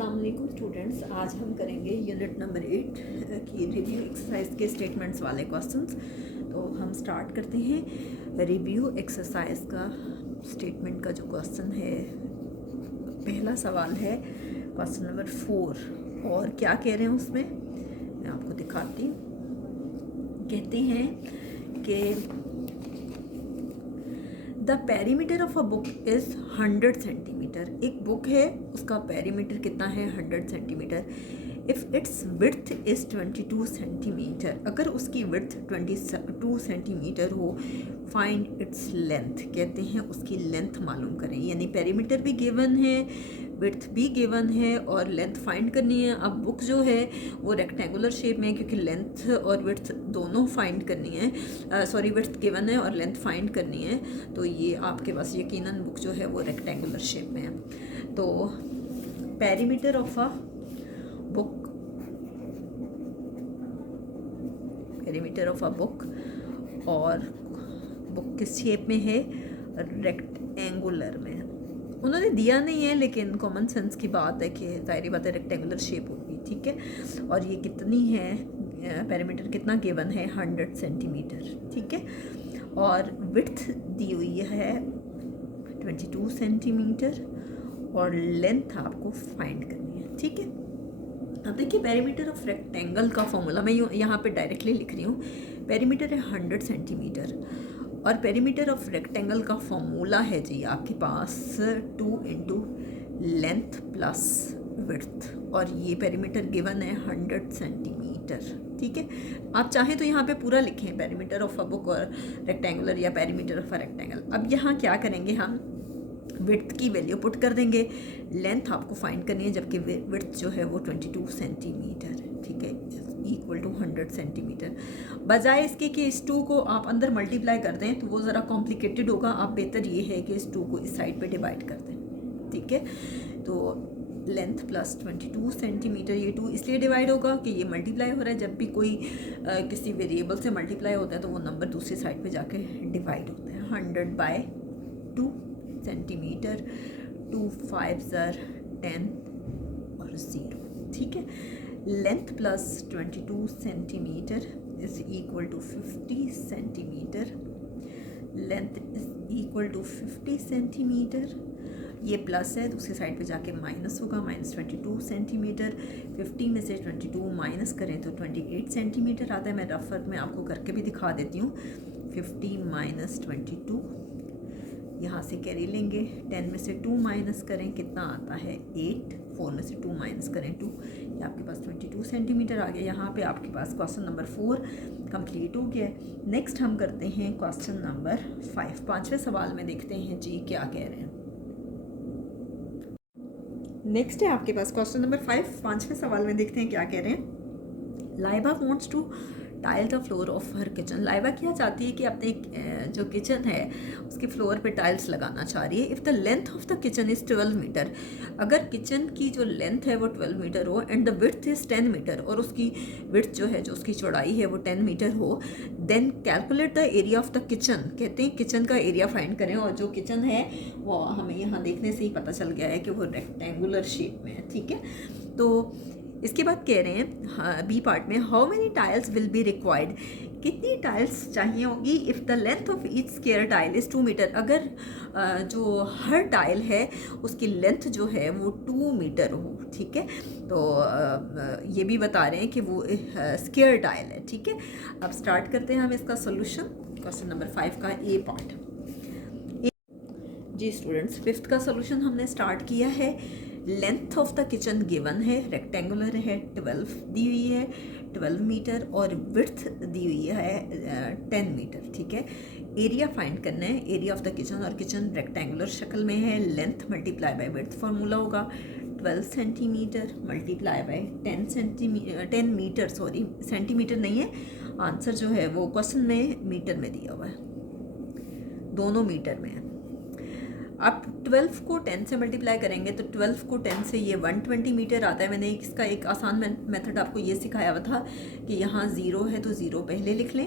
अस्सलाम वालेकुम स्टूडेंट्स, आज हम करेंगे यूनिट नंबर 8 की रिव्यू एक्सरसाइज के स्टेटमेंट्स वाले क्वेश्चंस। तो हम स्टार्ट करते हैं रिव्यू एक्सरसाइज का। स्टेटमेंट का जो क्वेश्चन है, पहला सवाल है क्वेश्चन नंबर 4। और क्या कह रहे हैं उसमें मैं आपको दिखाती हूँ। कहते हैं कि the perimeter of a book is 100 centimetre. एक बुक है, उसका पेरीमीटर कितना है 100 centimetre. If it's width is 22 centimetre, अगर उसकी विड्थ 22 सेंटीमीटर हो, फाइंड इट्स लेंथ। कहते हैं उसकी लेंथ मालूम करें, यानी पेरीमीटर भी गिवन है, विड्थ भी गिवन है और लेंथ फाइंड करनी है। अब बुक जो है वो रेक्टेंगुलर शेप में है, क्योंकि लेंथ और विड्थ दोनों फाइंड करनी है। विड्थ गिवन है और लेंथ फाइंड करनी है, तो ये आपके पास यकीनन बुक जो है वो रेक्टेंगुलर शेप में है। तो perimeter of a book, perimeter of a book, और बुक किस शेप में है, रेक्टेंगुलर में। उन्होंने दिया नहीं है, लेकिन कॉमन सेंस की बात है कि ज़ाहिर बात है रेक्टेंगुलर शेप होगी, ठीक है। और ये कितनी है, पेरीमीटर कितना गिवन है 100 सेंटीमीटर, ठीक है। और विड्थ दी हुई है 22 सेंटीमीटर और लेंथ आपको फाइंड करनी है, ठीक है। अब देखिए पेरीमीटर ऑफ रेक्टेंगल का फॉर्मूला मैं यहाँ पे डायरेक्टली लिख रही हूँ। पेरीमीटर है 100 सेंटीमीटर और पेरीमीटर ऑफ रेक्टेंगल का फॉर्मूला है जी आपके पास 2 इंटू लेंथ प्लस विड्थ, और ये पेरीमीटर गिवन है 100 सेंटीमीटर, ठीक है। आप चाहें तो यहाँ पे पूरा लिखें, पेरीमीटर ऑफ अ बुक और रेक्टेंगुलर या पेरीमीटर ऑफ अ रेक्टेंगल। अब यहाँ क्या करेंगे, हम विड्थ की वैल्यू पुट कर देंगे, लेंथ आपको फाइंड करनी है, जबकि विड्थ जो है वो 22 सेंटीमीटर, ठीक है, इक्वल टू 100 सेंटीमीटर। बजाय इसके कि इस 2 को आप अंदर मल्टीप्लाई कर दें तो वो ज़रा कॉम्प्लिकेटेड होगा। आप बेहतर ये है कि इस 2 को इस साइड पे डिवाइड कर दें, ठीक है। तो लेंथ प्लस 22 सेंटीमीटर, ये 2 इसलिए डिवाइड होगा कि ये मल्टीप्लाई हो रहा है। जब भी कोई किसी वेरिएबल से मल्टीप्लाई होता है तो वो नंबर दूसरी साइड पे जाके डिवाइड होता है। 100 बाय 2 सेंटीमीटर, 2 5 10 और 0, ठीक है। Length plus 22 centimetre is equal to 50 centimetre. Length is equal to 50 centimetre, ये प्लस है, दूसरी साइड पे जाके माइनस होगा, माइनस 22 सेंटीमीटर। 50 में से 22 माइनस करें तो 28 सेंटीमीटर आता है। मैं रफ वर्क में आपको करके भी दिखा देती हूँ। 50 माइनस 22, यहाँ से कैरी लेंगे, 10 में से 2 माइनस करें कितना आता है 8, 4 में से 2 माइनस करें 2, ये आपके पास 22 सेंटीमीटर आ गया। यहाँ पे आपके पास क्वेश्चन नंबर 4 कंप्लीट हो गया। नेक्स्ट हम करते हैं क्वेश्चन नंबर 5। 5वें सवाल में देखते हैं जी क्या कह रहे हैं। नेक्स्ट है आपके पास क्वेश्चन नंबर 5। 5वें सवाल में देखते हैं क्या कह रहे हैं। Laiba wants to tile the floor of her kitchen. Laiba क्या चाहती है कि अपने जो किचन है उसके फ्लोर पे टाइल्स लगाना चाह रही है। If the length of the kitchen is 12 metre, अगर किचन की जो लेंथ है वो 12 मीटर हो, and the width is 10 metre, और उसकी विड्थ जो है, जो उसकी चौड़ाई है वो 10 मीटर हो, then calculate the area of the kitchen. कहते हैं किचन का एरिया फाइंड करें, और जो किचन है वो हमें यहाँ देखने से ही पता चल गया है कि वो रेक्टेंगुलर शेप में है, ठीक है। तो इसके बाद कह रहे हैं, हाँ, बी पार्ट में, how many tiles will be required, कितनी टाइल्स चाहिए होगी। If the length of each square tile is 2 metre, अगर जो हर टाइल है उसकी लेंथ जो है वो 2 मीटर हो, ठीक है। तो ये भी बता रहे हैं कि वो स्क्वायर टाइल है, ठीक है। अब स्टार्ट करते हैं हम इसका सोल्यूशन। क्वेश्चन नंबर 5 का ए पार्ट जी स्टूडेंट्स, 5th का सोल्यूशन हमने स्टार्ट किया है। Length of the kitchen given है, रेक्टेंगुलर है, 12 दी हुई है, 12 मीटर, और विड्थ दी हुई है 10 मीटर, ठीक है। एरिया फाइंड करना है, एरिया ऑफ द किचन, और किचन रेक्टेंगुलर शक्ल में है। Length multiply by width formula होगा, 12 centimetre multiply by 10 metre, sorry centimetre नहीं है, आंसर जो है वो क्वेश्चन में मीटर में दिया हुआ है, दोनों मीटर में है। अब 12 को 10 से मल्टीप्लाई करेंगे तो 12 को 10 से ये 120 मीटर आता है। मैंने इसका एक आसान मेथड आपको ये सिखाया हुआ था कि यहाँ 0 है तो 0 पहले लिख लें,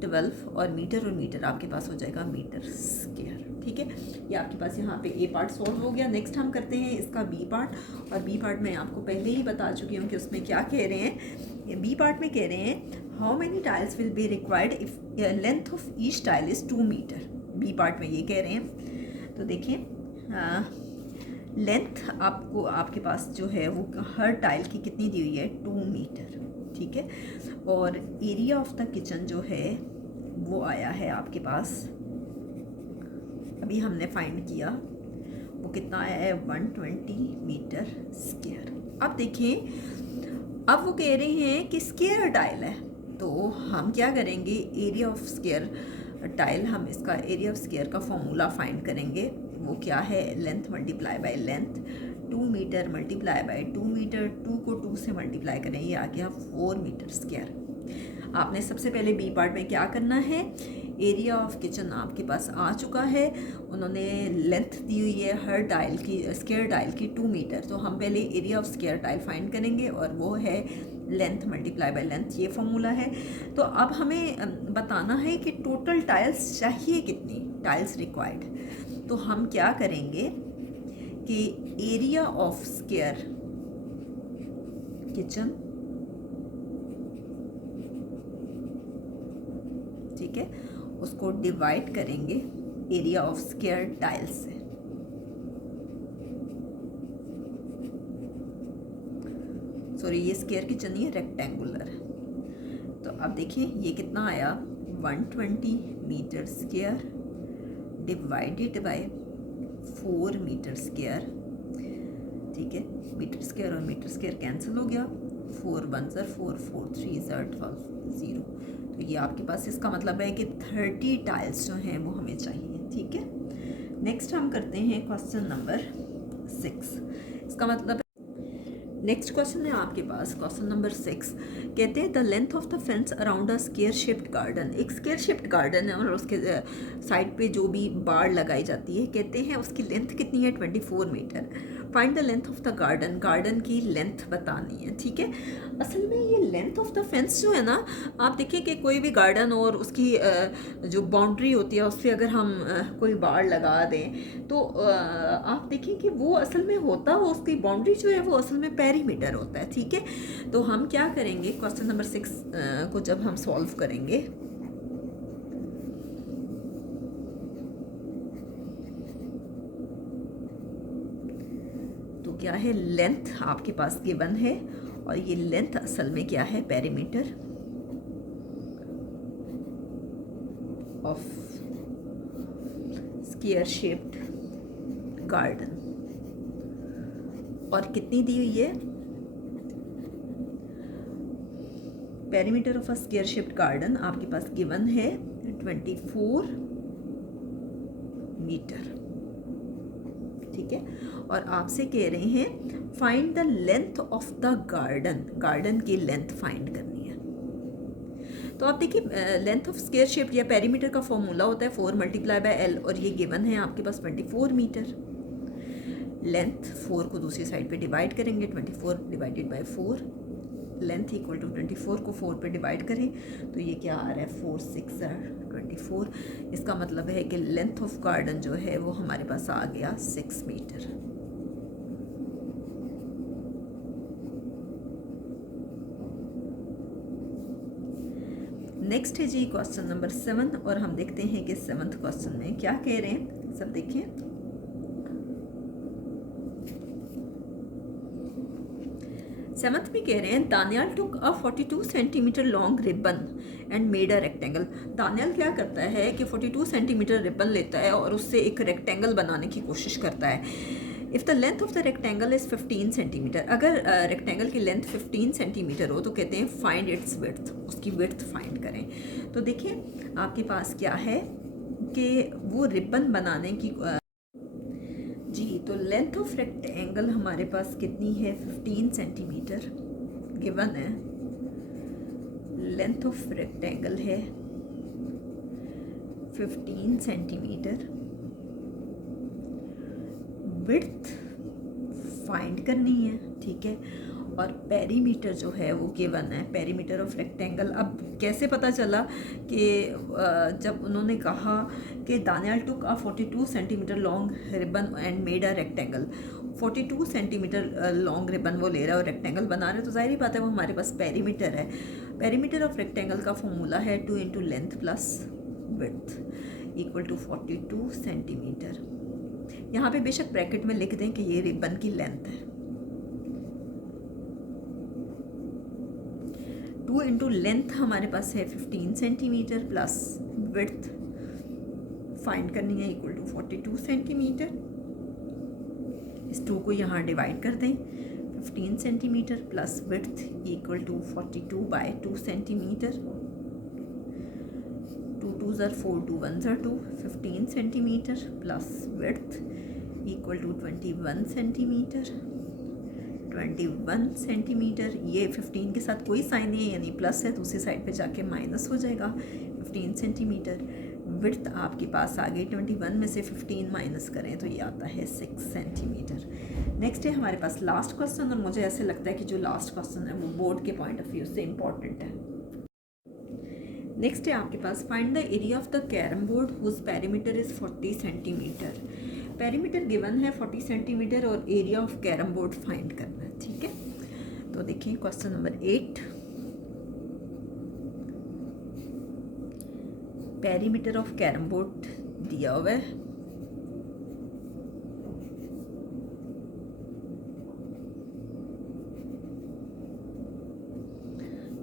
12 और मीटर आपके पास हो जाएगा मीटर स्क्वायर। ठीक है, ये आपके पास यहाँ पे ए पार्ट सॉल्व हो गया। नेक्स्ट हम करते हैं इसका बी पार्ट, और बी पार्ट मैं आपको पहले ही बता चुकी हूँ कि उसमें क्या कह रहे हैं। ये बी पार्ट में कह रहे हैं how many tiles will be required if length of each tile is 2 metre. B part में ये कह रहे हैं। तो देखिए लेंथ आपको आपके पास जो है वो हर टाइल की कितनी दी हुई है, 2 मीटर, ठीक है। और एरिया ऑफ द किचन जो है वो आया है आपके पास, अभी हमने फाइंड किया, वो कितना आया है 120 मीटर स्क्वायर। अब देखें, अब वो कह रहे हैं कि स्क्वायर टाइल है, तो हम क्या करेंगे, एरिया ऑफ स्क्वायर टाइल, हम इसका एरिया ऑफ स्क्वायर का फॉर्मूला फाइंड करेंगे। वो क्या है, length multiply by length, 2 metre multiply by 2 metre, 2 को 2 से मल्टीप्लाई करें, ये आ गया 4 मीटर स्क्वायर। आपने सबसे पहले बी पार्ट में क्या करना है, एरिया ऑफ किचन आपके पास आ चुका है, उन्होंने लेंथ दी हुई है हर टाइल की, स्क्वायर टाइल की 2 मीटर, तो हम पहले area of square tile find करेंगे और वो है लेंथ मल्टीप्लाई बाय लेंथ, ये फॉर्मूला है। तो अब हमें बताना है कि टोटल टाइल्स चाहिए कितनी, टाइल्स रिक्वायर्ड। तो हम क्या करेंगे कि एरिया ऑफ स्क्वायर किचन, ठीक है, उसको डिवाइड करेंगे एरिया ऑफ स्क्वायर टाइल से। सॉरी, ये स्क्वायर किचन नहीं है, रेक्टेंगुलर है। तो अब देखिए ये कितना आया, 120 metre square divided by 4 metre square, ठीक है। मीटर स्क्वायर और मीटर स्क्वायर कैंसिल हो गया, 4 1 4 4 3 12 0। तो ये आपके पास इसका मतलब है कि 30 टाइल्स जो हैं वो हमें चाहिए, ठीक है। नेक्स्ट हम करते हैं क्वेश्चन नंबर 6। इसका मतलब नेक्स्ट क्वेश्चन है आपके पास, क्वेश्चन नंबर 6 कहते हैं the length of the fence around a square shaped garden. एक स्क्वायर शेप्ड गार्डन है और उसके साइड पे जो भी बाड़ लगाई जाती है, कहते हैं उसकी लेंथ कितनी है, 24 metre. Find the length of the garden, garden की लेंथ बतानी है, ठीक है। असल में ये लेंथ ऑफ द फेंस जो है ना, आप देखिए कि कोई भी गार्डन और उसकी जो बाउंड्री होती है उस पर अगर हम कोई बाड़ लगा दें तो आप देखिए कि वो असल में होता, वो उसकी बाउंड्री जो है वो असल में पेरीमीटर होता है, ठीक है। तो हम क्या करेंगे, क्वेश्चन नंबर 6 को जब हम सॉल्व करेंगे तो क्या है, लेंथ आपके पास गिवन है और ये लेंथ असल में क्या है, perimeter of square shaped garden. और कितनी दी हुई है, perimeter of a square shaped garden आपके पास गिवन है 24 मीटर, ठीक है। और आपसे कह रहे हैं find the length of the garden, garden की लेंथ फाइंड करनी है। तो आप देखिए लेंथ ऑफ स्क्वायर शेप या पेरीमीटर का फॉर्मूला होता है 4 मल्टीप्लाई बाय एल, और ये गिवन है आपके पास 24 मीटर। लेंथ 4 को दूसरी साइड पे डिवाइड करेंगे, 24 divided by 4, length equal to 24 को 4 पे डिवाइड करें तो ये क्या आ रहा है, 4 6 24। इसका मतलब है कि लेंथ ऑफ गार्डन जो है वो हमारे पास आ गया 6 मीटर। नेक्स्ट है जी क्वेश्चन नंबर 7, और हम देखते हैं कि 7th क्वेश्चन में क्या कह रहे हैं, सब देखिए। सेवंथ में कह रहे हैं दानियाल टुक a 42 centimetre long ribbon and made a rectangle. Daniyal क्या करता है कि 42 सेंटीमीटर रिबन लेता है और उससे एक रेक्टेंगल बनाने की कोशिश करता है। If the length of the rectangle is 15 centimetre, अगर रेक्टेंगल की लेंथ 15 सेंटीमीटर हो तो कहते हैं फाइंड इट्स विड्थ, उसकी विड्थ फाइंड करें। तो देखिए आपके पास क्या है कि वो रिबन बनाने की जी, तो लेंथ ऑफ रेक्टेंगल हमारे पास कितनी है, 15 सेंटीमीटर गिवन है। लेंथ ऑफ रेक्टेंगल है 15 सेंटीमीटर, विड्थ फाइंड करनी है, ठीक है। और पेरीमीटर जो है वो गिवन है, पेरीमीटर ऑफ रेक्टेंगल। अब कैसे पता चला कि जब उन्होंने कहा कि Daniyal took a 42 centimetre long ribbon and made a rectangle, 42 centimetre long ribbon वो ले रहा है और रेक्टेंगल बना रहे हैं, तो जाहिर ही बात है वो हमारे पास पेरीमीटर है। पेरीमीटर ऑफ रेक्टेंगल का फॉर्मूला है 2 into length plus width equal to 42 centimetre. यहाँ पे बेशक ब्रैकेट में लिख दें कि ये रिबन की लेंथ है। 2 इंटू लेंथ हमारे पास है 15 सेंटीमीटर प्लस विड्थ फाइंड करनी है इक्वल टू 42 सेंटीमीटर। इस 2 को यहाँ डिवाइड कर दें, 15 centimetre plus width equal to 42 by 2 centimetre. 2 2s are 4, 2 1s are 2, 15 centimetre plus width equal to 21 centimetre. 21 centimetre, ये 15 के साथ कोई साइन नहीं है यानी प्लस है, दूसरी साइड पे जाके माइनस हो जाएगा। 15 सेंटीमीटर विड्थ आपके पास आ गई, 21 में से 15 माइनस करें तो ये आता है 6 सेंटीमीटर। नेक्स्ट है हमारे पास लास्ट क्वेश्चन, और मुझे ऐसे लगता है कि जो लास्ट क्वेश्चन है वो बोर्ड के पॉइंट ऑफ व्यू से इम्पॉर्टेंट है। नेक्स्ट है आपके पास find the area of the carrom board whose perimeter is 40 centimetre. Perimeter given है 40 सेंटीमीटर और area of carrom board find करना है, ठीक है। तो देखिए question number 8, perimeter of carrom board दिया हुआ है,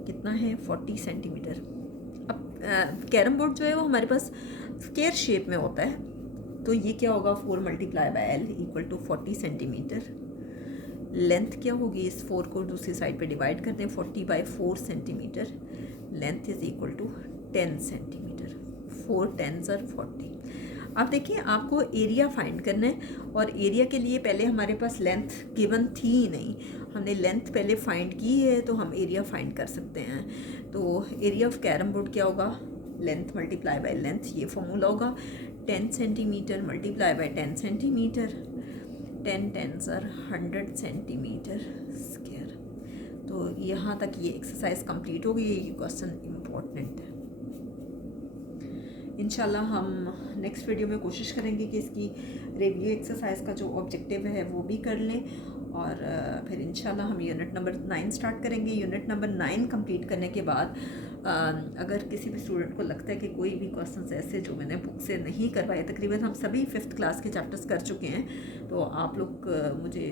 कितना है 40 सेंटीमीटर। अब कैरम बोर्ड जो है वो हमारे पास स्क्वायर शेप में होता है, तो ये क्या होगा 4 multiply by L equal to 40 centimetre. Length क्या होगी, इस 4 को दूसरी साइड पे डिवाइड करते हैं, 40 by 4 centimetre. Length is equal to 10 centimetre. 4 10s are 40। अब देखिए आपको एरिया फाइंड करना है, और एरिया के लिए पहले हमारे पास लेंथ गिवन थी ही नहीं, हमने लेंथ पहले फाइंड की है तो हम एरिया फाइंड कर सकते हैं। तो एरिया ऑफ कैरम बोर्ड क्या होगा, लेंथ मल्टीप्लाई बाय लेंथ, ये फॉर्मूला होगा 10 centimetre multiply by 10 centimetre. 10 10s are 100 centimetre square. तो यहाँ तक ये एक्सरसाइज कंप्लीट हो गई, ये क्वेश्चन इम्पोर्टेंट है। इंशाल्लाह हम नेक्स्ट वीडियो में कोशिश करेंगे कि इसकी रिव्यू एक्सरसाइज का जो ऑब्जेक्टिव है वो भी कर लें, और फिर इंशाल्लाह हम यूनिट नंबर 9 स्टार्ट करेंगे। यूनिट नंबर 9 कंप्लीट करने के बाद अगर किसी भी स्टूडेंट को लगता है कि कोई भी क्वेश्चंस ऐसे जो मैंने बुक से नहीं करवाए, तकरीबन हम सभी 5th क्लास के चैप्टर्स कर चुके हैं, तो आप लोग मुझे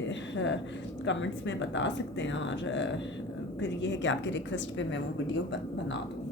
कमेंट्स में बता सकते हैं, और फिर ये है कि आपके रिक्वेस्ट पे मैं वो वीडियो बना दूँ।